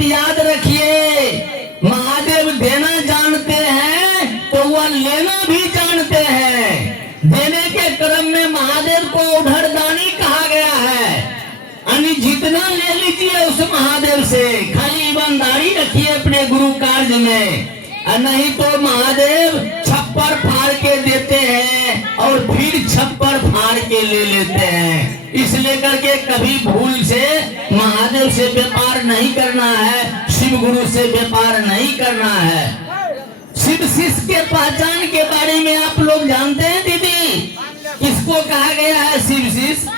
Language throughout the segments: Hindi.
बात याद रखिए, महादेव देना जानते हैं तो वह लेना भी जानते हैं। देने के क्रम में महादेव को उधरदानी कहा गया है, यानी जितना ले लीजिए उस महादेव से, खाली ईमानदारी रखिए अपने गुरु कार्य में, नहीं तो महादेव छप्पर फाड़ के देते हैं और फिर छप्पर फाड़ के ले लेते हैं। इसलिए करके कभी भूल से महादेव से व्यापार नहीं करना है, शिव गुरु से व्यापार नहीं करना है। शिव शिष्य के पहचान के बारे में आप लोग जानते हैं दीदी, किसको कहा गया है शिव शिष्य?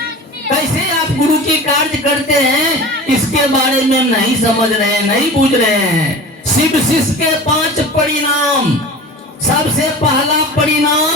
कैसे आप गुरु की कार्य करते हैं इसके बारे में नहीं समझ रहे हैं, नहीं पूछ रहे हैं। शिव शिष्य के 5 परिणाम। सबसे पहला परिणाम,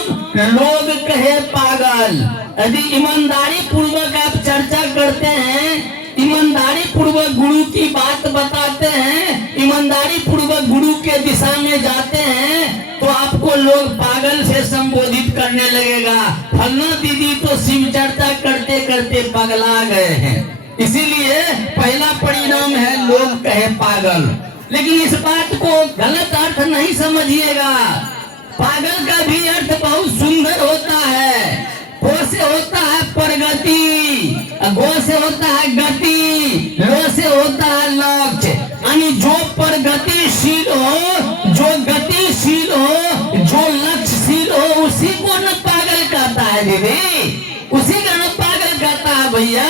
लोग कहे पागल। यदि ईमानदारी पूर्वक आप चर्चा करते हैं, ईमानदारी पूर्वक गुरु की बात बताते हैं, ईमानदारी पूर्वक गुरु के दिशा में जाते हैं, तो आपको लोग पागल से संबोधित करने लगेगा। फलना दीदी तो शिव चर्चा करते करते पगला गए हैं। इसीलिए पहला परिणाम है लोग कहे पागल। लेकिन इस बात को गलत अर्थ नहीं समझिएगा। पागल का भी अर्थ बहुत सुंदर होता है। प से होता है प्रगति, गो से होता है गति, लो से होता है लक्ष्य। यानी जो प्रगतिशील हो, जो गतिशील हो, जो लक्ष्यशील हो, उसी को न पागल कहता है दीदी, उसी का न पागल कहता है भैया।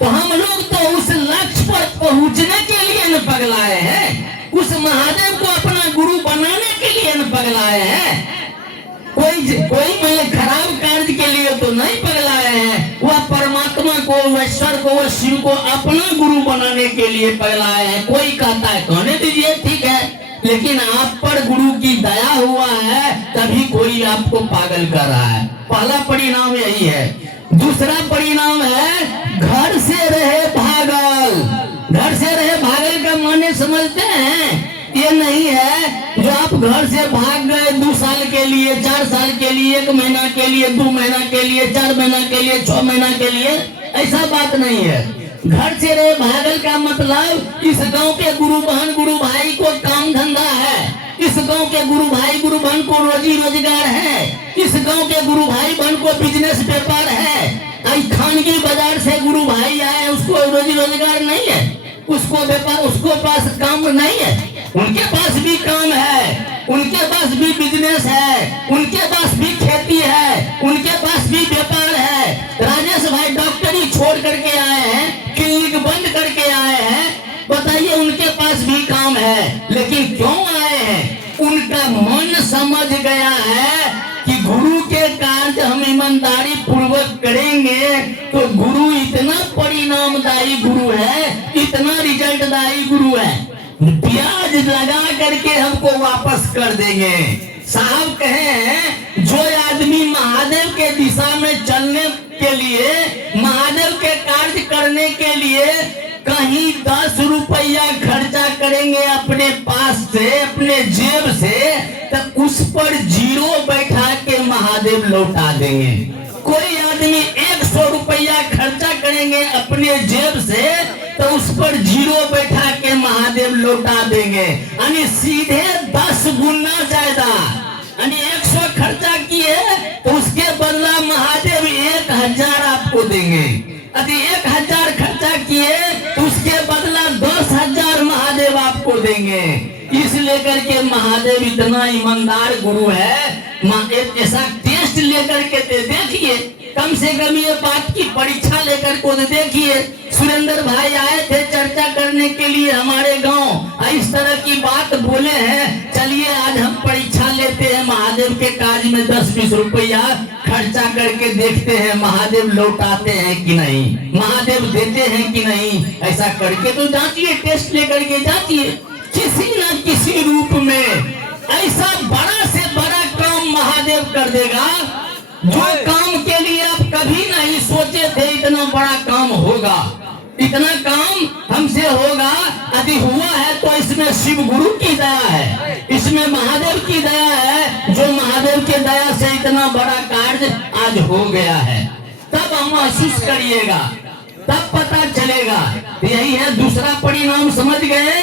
तो हम लोग तो उस लक्ष्य पर पहुंचने के लिए न पगलाए हैं, उस महादेव को अपना गुरु बनाने के लिए न पगलाए हैं। कोई खराब कार्य के लिए तो नहीं पगलाए हैं, वह परमात्मा को, ईश्वर को, वह शिव को अपना गुरु बनाने के लिए पगलाए हैं। कोई कहता है कहने दीजिए, ठीक है, लेकिन आप पर गुरु की दया हुआ है तभी कोई आपको पागल कर रहा है। पहला परिणाम यही है। दूसरा परिणाम है घर से रहे भागल। घर से रहे भागल का माने समझते हैं? ये नहीं है जो आप घर से भाग गए 2 साल के लिए, 4 साल के लिए, 1 महीना के लिए, 2 महीना के लिए, 4 महीना के लिए, 6 महीना के लिए, ऐसा बात नहीं है। घर से रहे भागल का मतलब इस गांव के गुरु बहन गुरु भाई को काम धंधा है, इस गांव के गुरु भाई गुरु बहन को रोजी रोजगार है, इस गांव के गुरु भाई बहन को बिजनेस व्यापार है। खानगी बाजार से गुरु भाई आए, उसको रोजी रोजगार नहीं है, उसको व्यापार, उसको पास काम नहीं है, उनके पास भी काम है, उनके पास भी बिजनेस है, उनके पास भी खेती है, उनके पास भी व्यापार है। राजेश भाई डॉक्टरी छोड़ करके आए हैं, क्लिनिक बंद करके आए हैं, बताइए उनके पास भी काम है। लेकिन क्यों आए हैं? उनका मन समझ गया है कि गुरु के कार्य हम ईमानदारी पूर्वक करेंगे तो गुरु इतना परिणामदायी गुरु है, इतना रिजल्टदायी गुरु है, ब्याज लगा करके हमको वापस कर देंगे। साहब कहे हैं जो आदमी महादेव के दिशा में चलने के लिए, महादेव के कार्य करने के लिए कहीं 10 रुपया खर्चा करेंगे अपने पास से, अपने जेब से, तो उस पर 0 बैठा के महादेव लौटा देंगे। कोई आदमी 100 रुपया खर्चा करेंगे अपने जेब से तो उस पर 0 बैठा के महादेव लौटा देंगे। यानी सीधे 10 गुना ज्यादा। यानी 100 खर्चा किए तो उसके बदला महादेव 1000 आपको देंगे। यदि 1000 खर्चा किए तो उसके बदला 10,000 महादेव आपको देंगे। इस लेकर के महादेव इतना ईमानदार गुरु है। ऐसा टेस्ट लेकर के देखिए, कम से कम ये बात की परीक्षा लेकर को देखिए। सुरेंद्र भाई आए थे चर्चा करने के लिए हमारे गांव, इस तरह की बात बोले हैं, चलिए आज हम परीक्षा लेते हैं, महादेव के कार्य में 10-20 रुपया खर्चा करके देखते हैं महादेव लौटाते हैं कि नहीं, महादेव देते हैं कि नहीं। ऐसा करके तो जांचिए, टेस्ट लेकर के जांचिए। किसी न किसी रूप में ऐसा बड़ा से बड़ा काम महादेव कर देगा जो काम के लिए आप कभी नहीं सोचे थे इतना बड़ा काम होगा। इतना काम हमसे होगा, यदि हुआ है तो इसमें शिव गुरु की दया है, इसमें महादेव की दया है, जो महादेव के दया से इतना बड़ा कार्य आज हो गया है। तब हम महसूस करिएगा। तब पता चलेगा। तो यही है दूसरा परिणाम, समझ गए?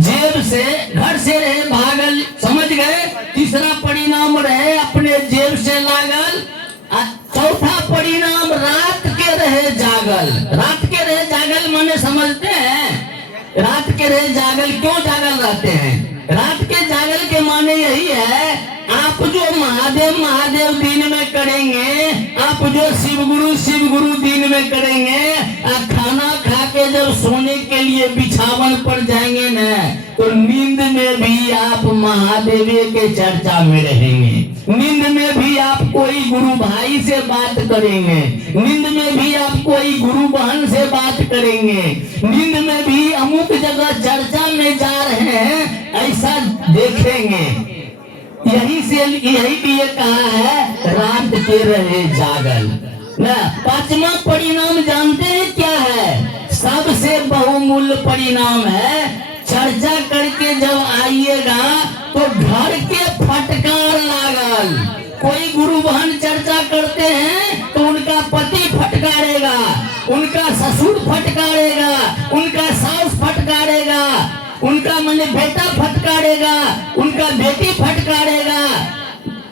जेब से घर से रहे भागल, समझ गए? तीसरा परिणाम रहे अपने जेब से लागल। चौथा परिणाम रात के रहे जागल। रात के रहे जागल माने समझते हैं? रात के रहे जागल क्यों जागल रहते हैं? रात के जागल के माने यही है, आप जो महादेव महादेव दिन में करेंगे, आप जो शिव गुरु दिन में करेंगे, खाना खा के जब सोने के लिए बिछावन पर जाएंगे न, तो नींद में भी आप महादेव के चर्चा में रहेंगे। नींद में भी आप कोई गुरु भाई से बात करेंगे, नींद में भी आप कोई गुरु बहन से बात करेंगे, नींद में भी अमुक जगह चर्चा में जा रहे हैं ऐसा देखेंगे। यही लिए कहा है रात के रहे जागल। ना पांचवा परिणाम जानते हैं क्या है? सबसे बहुमूल्य परिणाम है, चर्चा करके जब आइएगा तो घर के फटकार लागल। कोई गुरु बहन चर्चा करते हैं तो उनका पति फटकारेगा, उनका ससुर फटकारेगा, उनका सास फटकारेगा, उनका मैंने बेटा फटकारेगा, उनका बेटी फटकारेगा।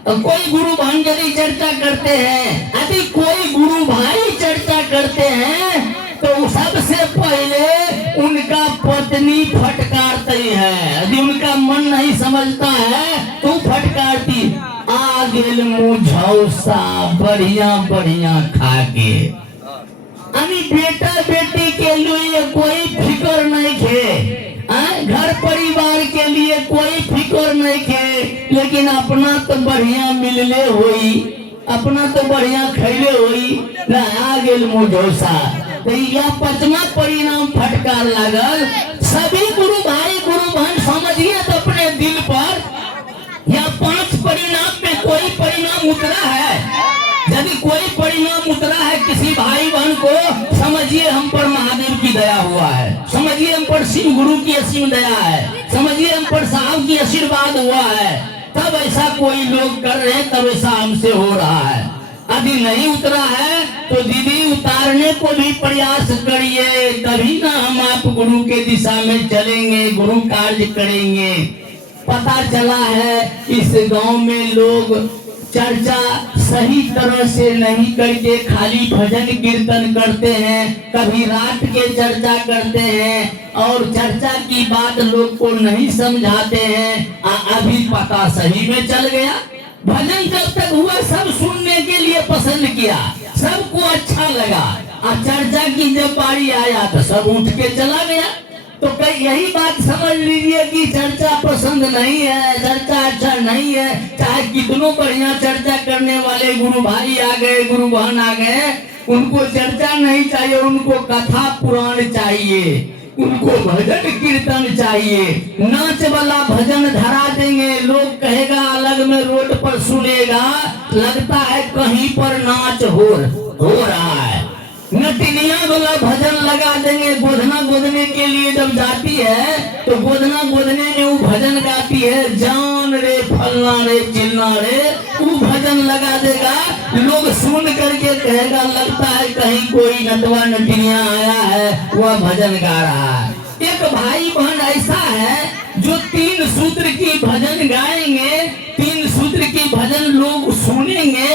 तो कोई गुरु बहन यदि चर्चा करते हैं, यदि कोई गुरु भाई चर्चा करते हैं तो सबसे पहले उनका पत्नी फटकारती है। यदि उनका मन नहीं समझता है तो फटकारती, आ गेल मुझौसा बढ़िया बढ़िया खा के। अभी बेटा बेटी के लिए कोई फिक्र नहीं थे, घर परिवार के लिए कोई फिक्र नहीं थे, लेकिन अपना तो बढ़िया मिलले हुई, अपना तो बढ़िया खैले हुई, ना आ गेल मुझौसा। तो यह पांचवा परिणाम फटकार लागल। सभी गुरु भाई गुरु बहन समझिए तो अपने दिल पर यह 5 परिणाम में कोई परिणाम उतरा है। यदि कोई परिणाम उतरा है किसी भाई बहन को, समझिए हम पर महादेव की दया हुआ है, समझिए हम पर शिव गुरु की असीम दया है, समझिए हम पर साहब की आशीर्वाद हुआ है, तब ऐसा कोई लोग कर रहे हैं, तब ऐसा हमसे हो रहा है। यदि नहीं उतरा है तो दीदी उतारने को भी प्रयास करिए, तभी ना हम आप गुरु के दिशा में चलेंगे, गुरु कार्य करेंगे। पता चला है इस गांव में लोग चर्चा सही तरह से नहीं करके खाली भजन कीर्तन करते हैं, कभी रात के चर्चा करते हैं और चर्चा की बात लोग को नहीं समझाते हैं। अभी पता सही में चल गया। भजन जब तक हुआ सब सुनने के लिए पसंद किया, सबको अच्छा लगा, और चर्चा की जब बारी आया तो सब उठ के चला गया। तो यही बात समझ लीजिए कि चर्चा पसंद नहीं है, चर्चा अच्छा नहीं है। चाहे कितनों बढ़िया चर्चा करने वाले गुरु भाई आ गए, गुरु बहन आ गए, उनको चर्चा नहीं चाहिए, उनको कथा पुराण चाहिए, उनको भजन कीर्तन चाहिए। नाच वाला भजन धरा देंगे, लोग कहेगा अलग में रोड पर सुनेगा, लगता है कहीं पर नाच हो रहा है। नटिनिया वाला भजन लगा देंगे, गोधना गोदने के लिए जब जाती है तो गोधना गोदने में वो भजन गाती है, जान रे फलना रे चिल्ला रे, वो भजन लगा देगा। लोग सुन करके कहेगा लगता है कहीं कोई नटवा नटिनिया आया है, वह भजन गा रहा है। एक भाई बहन ऐसा है जो 3 सूत्र की भजन गाएंगे, 3 सूत्र की भजन लोग सुनेंगे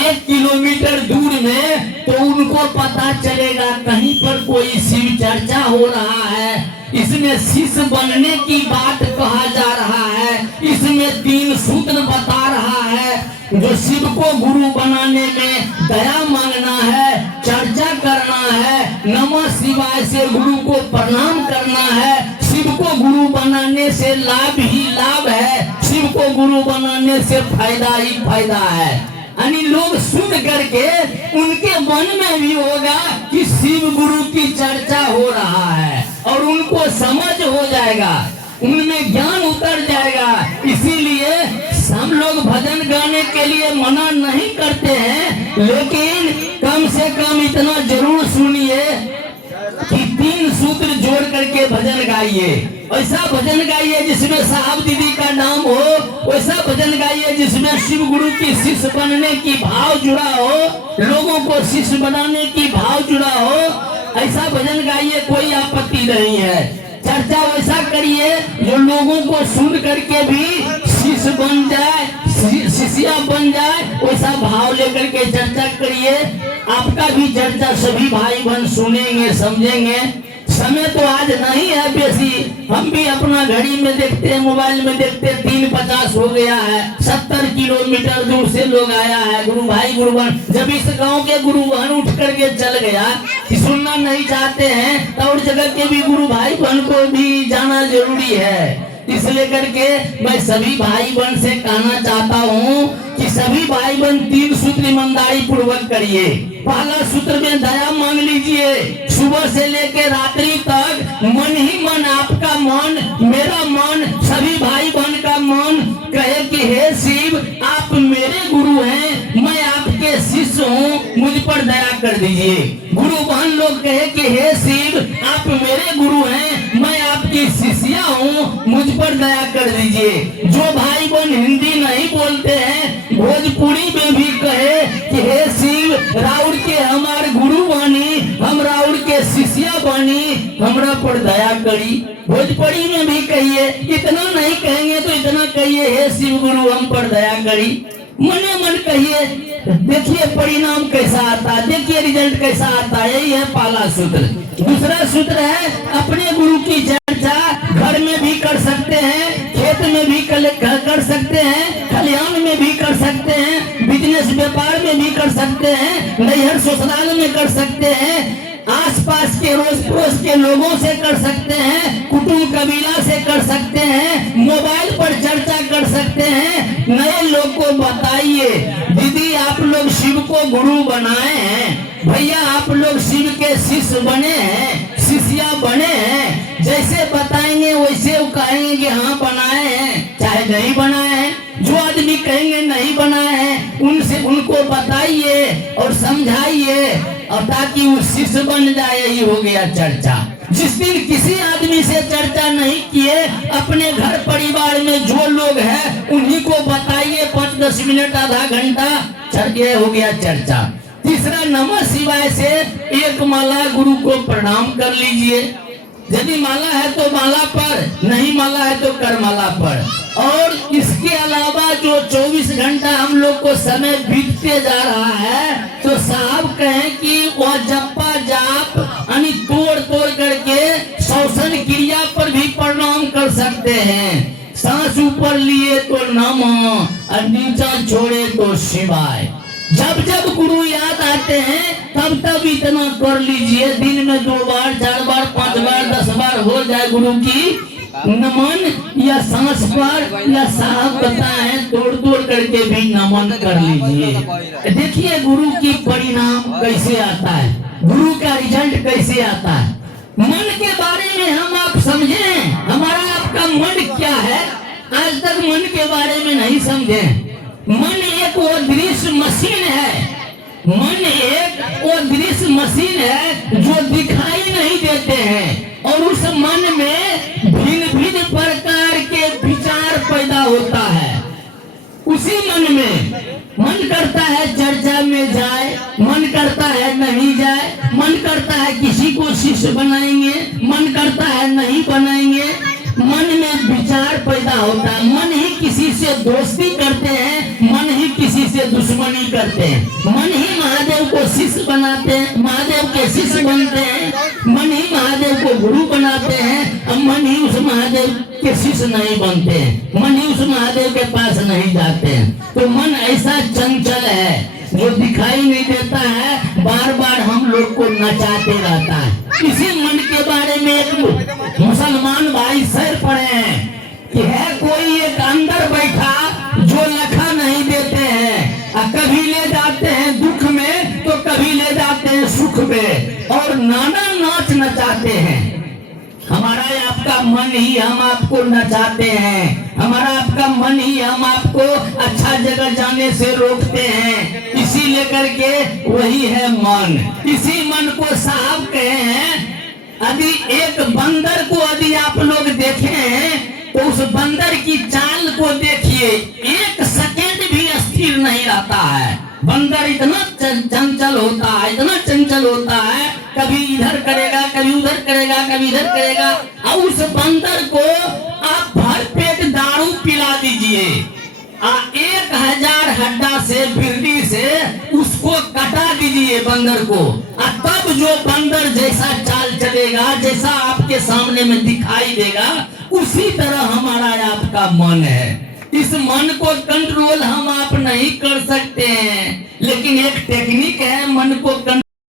1 किलोमीटर दूर में, तो उनको पता चलेगा कहीं पर कोई शिव चर्चा हो रहा है, इसमें शिष्य बनने की बात कहा जा रहा है, इसमें 3 सूत्र बता रहा है, जो शिव को गुरु बनाने में दया मांगना है, चर्चा करना है, नमः शिवाय से गुरु को प्रणाम करना है, शिव को गुरु बनाने से लाभ ही लाभ है, शिव को गुरु बनाने से फायदा ही फायदा है। यानी लोग सुन करके उनके मन में भी होगा कि शिव गुरु की चर्चा हो रहा है, और उनको समझ हो जाएगा, उनमें ज्ञान उतर जाएगा। इसीलिए हम लोग भजन गाने के लिए मना नहीं करते हैं, लेकिन कम से कम इतना जरूर सुनिए कि 3 सूत्र जोड़ करके भजन गाइए। ऐसा भजन गाइए जिसमें साहब दीदी का नाम हो, वैसा भजन गाइए जिसमें शिव गुरु की शिष्य बनने की भाव जुड़ा हो, लोगों को शिष्य बनाने की भाव जुड़ा हो। ऐसा भजन गाइए, कोई आपत्ति नहीं है। चर्चा वैसा करिए जो लोगों को सुन करके भी शिष्य बन जाए, शिष्या बन जाए, वैसा भाव लेकर के चर्चा करिए। आपका भी चर्चा सभी भाई बहन सुनेंगे, समझेंगे। समय तो आज नहीं है बेसी, हम भी अपना घड़ी में देखते हैं, मोबाइल में देखते हैं, 3:50 हो गया है। 70 किलोमीटर दूर से लोग आया है, गुरु भाई गुरु बहन। जब इस गांव के गुरु बहन उठ करके चल गया कि सुनना नहीं चाहते हैं, तो और जगह के भी गुरु भाई बहन को भी जाना जरूरी है। इसलिए करके मैं सभी भाई बहन से कहना चाहता हूँ कि सभी भाई बहन 3 सूत्र ईमानदारी पूर्वक करिए। पहला सूत्र में दया मांग लीजिए। सुबह से लेकर रात्रि तक मन ही मन, आपका मन, मेरा मन, सभी भाई बहन का मन कहे कि हे शिव, आप मेरे गुरु हैं, मैं आपके शिष्य हूँ, मुझ पर दया कर दीजिए। गुरु बहन लोग कहे कि हे शिव, आप मेरे गुरु हैं, मैं आपकी शिष्या हूँ, मुझ पर दया कर दीजिए। जो भाई बहन हिंदी नहीं बोलते हैं, भोजपुरी में भी कहे कि हे शिव, राउर के हमारे गुरु बानी, हम राउर के शिष्या बानी, हमरा पर दया करी। भोजपुरी में भी कहिए, इतना नहीं कहेंगे तो इतना कहिए, हे शिव गुरु हम पर दया करी। मने मन कहिए, देखिए परिणाम कैसा आता है, देखिए रिजल्ट कैसा आता है। यही है पहला सूत्र। दूसरा सूत्र है अपने गुरु की चर्चा घर में भी कर सकते हैं, खेत में भी कर सकते हैं, खलिहान में भी कर सकते हैं, बिजनेस व्यापार में भी कर सकते हैं, नैहर ससुराल में कर सकते हैं, आसपास के रोज पड़ोस के लोगों से कर सकते हैं, कुटुंब कबीला से कर सकते हैं, मोबाइल पर चर्चा कर सकते हैं। नए लोग को बताइए, दीदी आप लोग शिव को गुरु बनाए हैं, भैया आप लोग शिव के शिष्य बने हैं, शिष्या बने हैं। जैसे बताएंगे वैसे वो कहेंगे कि हाँ बनाए हैं, चाहे नहीं बनाए हैं। जो आदमी कहेंगे नहीं बनाए हैं, उनसे उनको बताइए और समझाइए, और ताकि वो शिष्य बन जाए। यही हो गया चर्चा। जिस दिन किसी आदमी से चर्चा नहीं किए, अपने घर परिवार में जो लोग हैं उन्हीं को बताइए, 5-10 मिनट, आधा घंटा, चर्चा हो गया चर्चा। तीसरा, नमः शिवाय से 1 माला गुरु को प्रणाम कर लीजिए। यदि माला है तो माला पर, नहीं माला है तो कर माला पर। और इसके अलावा जो 24 घंटा हम लोग को समय बीतते जा रहा है, तो साहब कहें कि वह जपा जाप यानी तोड़ करके श्वसन क्रिया पर भी प्रणाम कर सकते हैं। सांस ऊपर लिए तो नमः और नीचा छोड़े तो शिवाय। जब जब गुरु याद आते हैं तब इतना कर लीजिए। दिन में 2 बार, 4 बार, 5 बार, 10 बार हो जाए गुरु की नमन, या सांस पर, या साहब बताए तोड़ करके भी नमन कर लीजिए। देखिए गुरु की परिणाम कैसे आता है, गुरु का रिजल्ट कैसे आता है। मन के बारे में हम आप समझें, हमारा आपका मन क्या है, आज तक मन के बारे में नहीं समझे। मन एक वो दृश्य मशीन है, मन एक वो दृश्य मशीन है जो दिखाई नहीं देते हैं, और उस मन में भिन्न भिन्न प्रकार के विचार पैदा होता है। उसी मन में मन करता है चर्चा में जाए, मन करता है नहीं जाए, मन करता है किसी को शिष्य बनाएंगे, मन करता है नहीं बनाएंगे। मन में विचार पैदा होता है। मन ही किसी से दोस्ती करते हैं, मन ही किसी से दुश्मनी करते हैं। मन ही महादेव को शिष्य बनाते हैं, महादेव के शिष्य बनते हैं, मन ही महादेव को गुरु बनाते हैं, और मन ही उस महादेव के शिष्य नहीं बनते हैं, मन ही उस महादेव के पास नहीं जाते हैं। तो मन ऐसा चंचल है जो दिखाई नहीं देता है, बार बार हम लोग को नचाते रहता है। इसी मन के बारे में एक मुसलमान भाई शेर पढ़े हैं कि है कोई एक अंदर बैठा जो लखा नहीं देते हैं, और कभी ले जाते हैं दुख में तो कभी ले जाते हैं सुख में, और नाना नाच नचाते हैं। हमारा आपका मन ही हम आपको नचाते हैं, हमारा आपका मन ही हम आपको अच्छा जगह जाने से रोकते हैं। इसी लेकर के वही है मन। इसी मन को साहब कहे हैं। यदि एक बंदर को यदि आप लोग देखें तो उस बंदर की चाल को देखिए, 1 सेकंड भी स्थिर नहीं रहता है। बंदर इतना चंचल होता है, इतना चंचल होता है, कभी इधर करेगा, कभी उधर करेगा, कभी इधर करेगा। और उस बंदर को आप भर पेट दारू पिला दीजिए, 1000 हड्डा से बिरडी से उसको कटा दीजिए बंदर को, तब जो बंदर जैसा चाल चलेगा, जैसा आपके सामने में दिखाई देगा, उसी तरह हमारा आपका मन है। इस मन को कंट्रोल हम आप नहीं कर सकते हैं, लेकिन एक टेक्निक है मन को